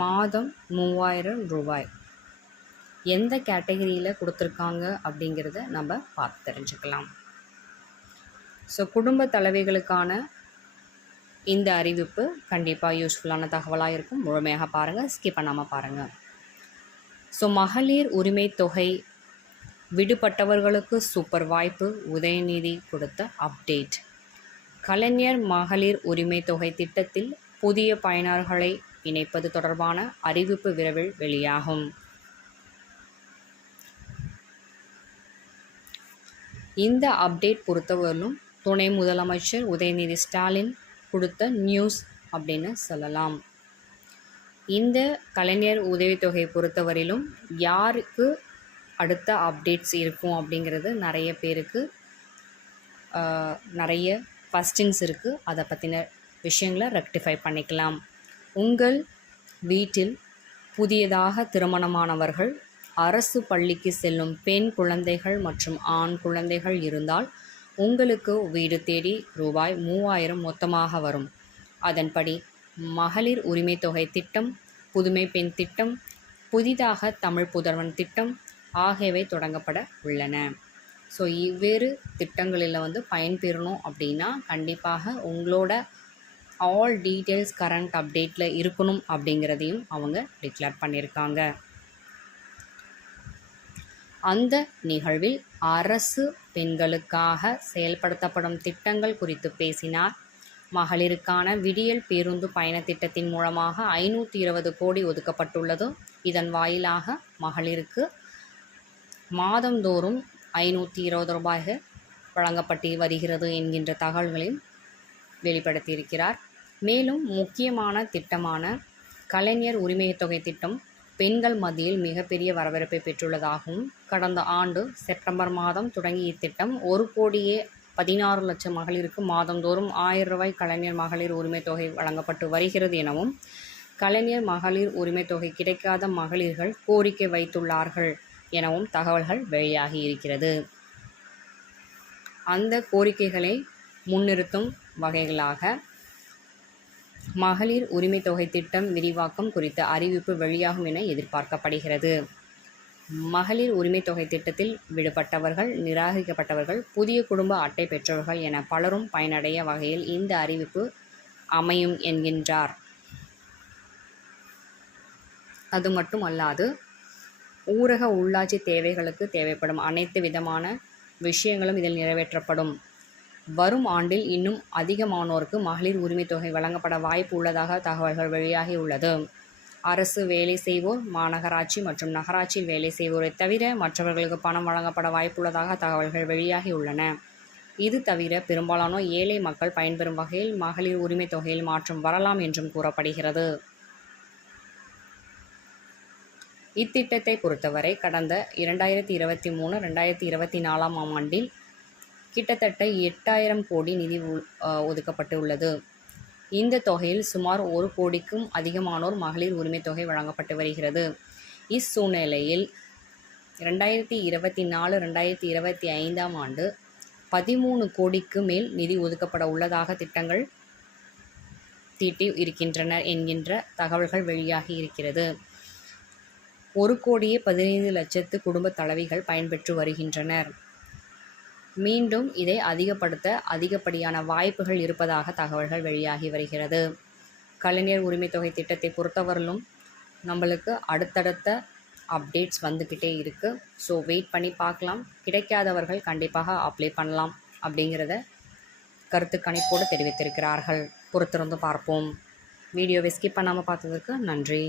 மாதம் 3000 ரூபாய். எந்த கேட்டகரியில் கொடுத்துருக்காங்க அப்படிங்கிறத நம்ம பார்த்து தெரிஞ்சுக்கலாம். ஸோ குடும்ப தலைவிகளுக்கான இந்த அறிவிப்பு கண்டிப்பாக யூஸ்ஃபுல்லான தகவலாக இருக்கும். முழுமையாக பாருங்கள், ஸ்கிப் பண்ணாமல் பாருங்கள். ஸோ மகளிர் உரிமை தொகை விடுபட்டவர்களுக்கு சூப்பர் வாய்ப்பு, உதயநிதி கொடுத்த அப்டேட். கலைஞர் மகளிர் உரிமை தொகை திட்டத்தில் புதிய பயனர்களை இணைப்பது தொடர்பான அறிவிப்பு விரைவில் வெளியாகும். இந்த அப்டேட் பொறுத்தவரையிலும் துணை முதலமைச்சர் உதயநிதி ஸ்டாலின் கொடுத்த நியூஸ் அப்படின்னு சொல்லலாம். இந்த கலைஞர் உதவித்தொகை பொறுத்தவரையிலும் யாருக்கு அடுத்த அப்டேட்ஸ் இருக்கும் அப்படிங்கிறது நிறைய பேருக்கு நிறைய கொஸ்டின்ஸ் இருக்குது. அதை பற்றின விஷயங்களை ரெக்டிஃபை பண்ணிக்கலாம். உங்கள் வீட்டில் புதியதாக திருமணமானவர்கள், அரசு பள்ளிக்கு செல்லும் பெண் குழந்தைகள் மற்றும் ஆண் குழந்தைகள் இருந்தால் உங்களுக்கு வீடு தேடி ரூபாய் 3000 மொத்தமாக வரும். அதன்படி மகளிர் உரிமை தொகை திட்டம், புதுமை பெண் திட்டம், புதிதாக தமிழ் புதல்வன் திட்டம் ஆகியவை தொடங்கப்பட உள்ளன. ஸோ இவ்வேறு திட்டங்களில் பயன்பெறணும் அப்படின்னா கண்டிப்பாக உங்களோட ஆல் டீட்டெயில்ஸ் கரண்ட் அப்டேட்டில் இருக்கணும் அப்படிங்கிறதையும் அவங்க டிக்ளேர் பண்ணியிருக்காங்க. அந்த நிகழ்வில் அரசு பெண்களுக்காக செயல்படுத்தப்படும் திட்டங்கள் குறித்து பேசினார். மகளிருக்கான விடியல் பேருந்து பயண திட்டத்தின் மூலமாக 520 கோடி ஒதுக்கப்பட்டுள்ளது. இதன் வாயிலாக மகளிருக்கு மாதந்தோறும் 520 ரூபாய் வழங்கப்பட்டு வருகிறது என்கின்ற தகவல்களையும் வெளிப்படுத்தியிருக்கிறார். மேலும் முக்கியமான திட்டமான கலைஞர் உரிமை தொகை திட்டம் பெண்கள் மத்தியில் மிகப்பெரிய வரவேற்பை பெற்றுள்ளதாகவும், கடந்த ஆண்டு செப்டம்பர் மாதம் தொடங்கிய இத்திட்டம் 1,16,00,000 மகளிருக்கு மாதந்தோறும் 1000 ரூபாய் கலைஞர் மகளிர் உரிமை தொகை வழங்கப்பட்டு வருகிறது எனவும், கலைஞர் மகளிர் உரிமை தொகை கிடைக்காத மகளிர்கள் கோரிக்கை வைத்துள்ளார்கள் எனவும் தகவல்கள் வெளியாகி இருக்கிறது. அந்த கோரிக்கைகளை முன்னிறுத்தும் வகைகளாக மகளிர் உரிமை தொகை திட்டம் விரிவாக்கம் குறித்த அறிவிப்பு வெளியாகும் என எதிர்பார்க்கப்படுகிறது. மகளிர் உரிமை தொகை திட்டத்தில் விடுபட்டவர்கள், நிராகரிக்கப்பட்டவர்கள், புதிய குடும்ப அட்டை பெற்றவர்கள் என பலரும் பயனடைய வகையில் இந்த அறிவிப்பு அமையும் என்கின்றார். அது மட்டுமல்லாது ஊரக உள்ளாட்சி தேவைகளுக்கு தேவைப்படும் அனைத்து விதமான விஷயங்களும் இதில் நிறைவேற்றப்படும். வரும் ஆண்டில் இன்னும் அதிகமானோருக்கு மகளிர் உரிமை தொகை வழங்கப்பட வாய்ப்பு உள்ளதாக தகவல்கள் வெளியாகி உள்ளது. அரசு வேலை செய்வோர், மாநகராட்சி மற்றும் நகராட்சியில் வேலை செய்வோரை தவிர மற்றவர்களுக்கு பணம் வழங்கப்பட வாய்ப்புள்ளதாக தகவல்கள் வெளியாகி உள்ளன. இது தவிர பெரும்பாலானோர் ஏழை மக்கள் பயன்பெறும் வகையில் மகளிர் உரிமை தொகையில் மாற்றம் வரலாம் என்றும் கூறப்படுகிறது. இத்திட்டத்தை பொறுத்தவரை கடந்த 2023-2024 ஆண்டில் கிட்டத்தட்ட 8000 கோடி நிதி ஒதுக்கப்பட்டுள்ளது. இந்த தொகையில் சுமார் 1 கோடிக்கும் அதிகமானோர் மகளிர் உரிமை தொகை வழங்கப்பட்டு வருகிறது. இச்சூழ்நிலையில் 2024-2025 ஆண்டு 13 கோடிக்கு மேல் நிதி ஒதுக்கப்பட உள்ளதாக திட்டங்கள் தீட்டி இருக்கின்றனர் என்கின்ற தகவல்கள் வெளியாகி இருக்கிறது. 1,15,00,000 குடும்ப தலைவிகள் பயன்பெற்று வருகின்றனர். மீண்டும் இதை அதிகப்படுத்த அதிகப்படியான வாய்ப்புகள் இருப்பதாக தகவல்கள் வெளியாகி வருகிறது. கலைஞர் உரிமை தொகை திட்டத்தை பொறுத்தவரையிலும் நம்மளுக்கு அடுத்தடுத்த அப்டேட்ஸ் வந்துக்கிட்டே இருக்குது. ஸோ வெயிட் பண்ணி பார்க்கலாம். கிடைக்காதவர்கள் கண்டிப்பாக அப்ளை பண்ணலாம் அப்படிங்கிறத கருத்து கணிப்போடு தெரிவித்திருக்கிறார்கள். பொறுத்திருந்து பார்ப்போம். வீடியோவை ஸ்கிப் பண்ணாமல் பார்த்ததற்கு நன்றி.